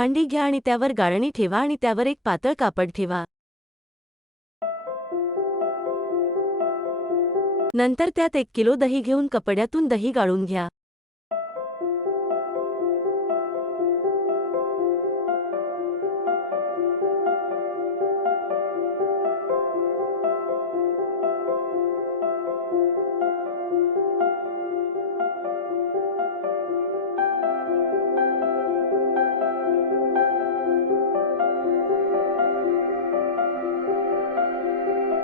भांडी घ्या आणि त्यावर गाळणी ठेवा आणि त्यावर एक पातळ कापड ठेवा. नंतर त्यात 1 किलो दही घेऊन कपड्यातून दही गाळून घ्या.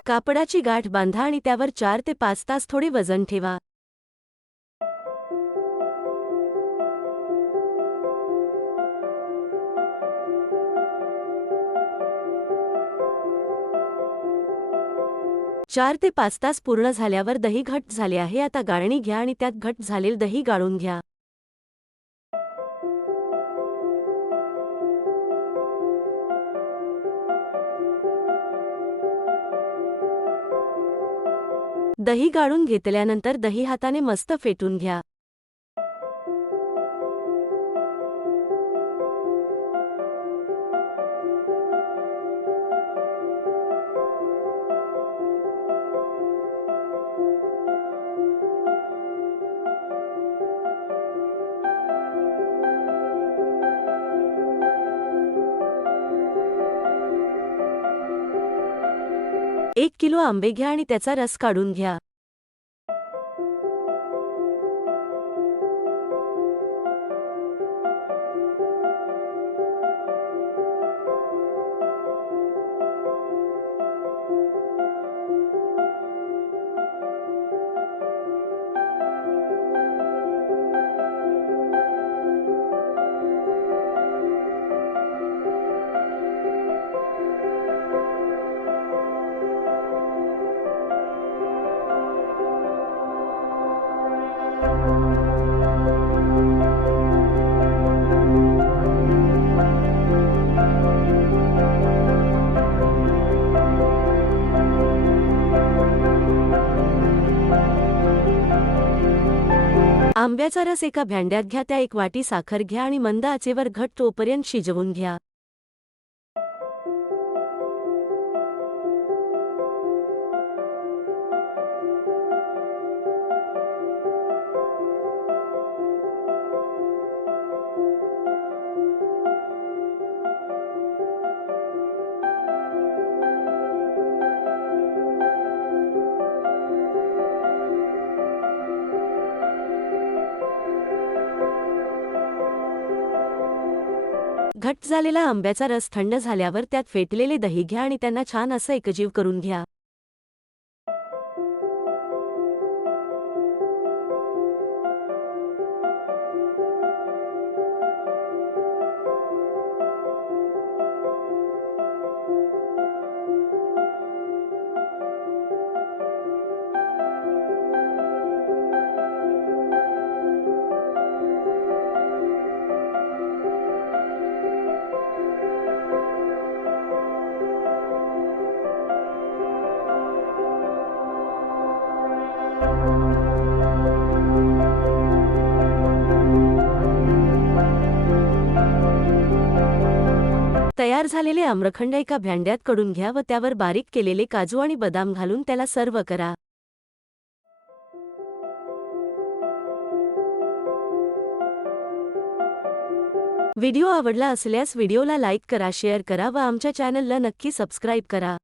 कापडाची गाठ बांधा आणि त्यावर 4 ते 5 तास थोडे वजन ठेवा. चार ते 5 तास पूर्ण झाल्यावर दही घट्ट झाले आहे. आता गाळणी घ्या आणि त्यात घट्ट झालेले दही गाळून घ्या. दही गाळून घेतल्यानंतर दही हाताने मस्त फेटून घ्या. एक किलो आंबे घ्या आणि त्याचा रस काढून घ्या. आंब्याचा रस एका भांड्यात घ्या. त्या 1 वाटी साखर घ्या आणि मंद आचेवर घट्ट होईपर्यंत शिजवून घ्या. घट्ट झालेला आंब्याचा रस थंड झाल्यावर त्यात फेटलेले दही घ्या आणि त्यांना छान असं एकजीव करून घ्या. तयार झालेले आम्रखंड एका भांड्यात काढून घ्या व त्यावर बारीक केलेले काजू आणि बदाम घालून त्याला सर्व्ह करा. व्हिडिओ आवडला असल्यास व्हिडिओला लाईक करा, शेअर करा व आमच्या चॅनलला नक्की सबस्क्राईब करा.